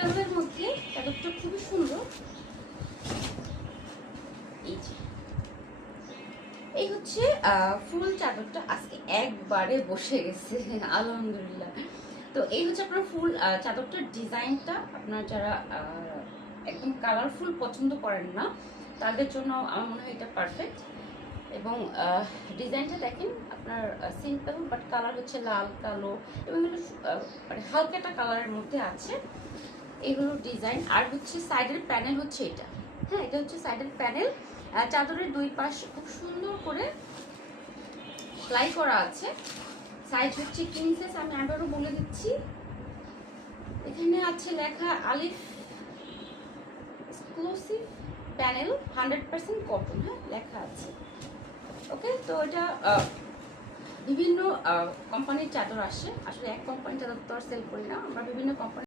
কালারের মধ্যে চাদরটা খুবই সুন্দর। এই হচ্ছে ফুল চাদরটা। আজকে একবারে বসে গেছে আলহামদুলিল্লাহ। তো এই হচ্ছে আপনার ফুল চাদরটার ডিজাইনটা। আপনার যারা একদম কালারফুল পছন্দ করেন না তাদের জন্য আমার মনে হয় এটা পারফেক্ট। এবং ডিজাইনটা দেখেন আপনার সিম্পল বাট কালার হচ্ছে লাল কালো এবং মানে হালকা একটা কালারের মধ্যে আছে। এইগুলো ডিজাইন। আর হচ্ছে সাইডের প্যানেল হচ্ছে এটা। হ্যাঁ, এটা হচ্ছে সাইডের প্যানেল। চাদরের দুই পাশ খুব সুন্দর করে সেলাই করা আছে। সাইজ হচ্ছে কিং সাইজ। আমি আবারও বলে দিচ্ছি, এখানে আছে লেখা আলিফ এক্সক্লুসিভ প্যানেল 100% কটন। হ্যাঁ, লেখা আছে। ওকে, তো এটা বিভিন্ন কোম্পানির চাদর আসে। আসলে এক কোম্পানির চাদর তো আর সেল করি না আমরা, বিভিন্ন কোম্পানি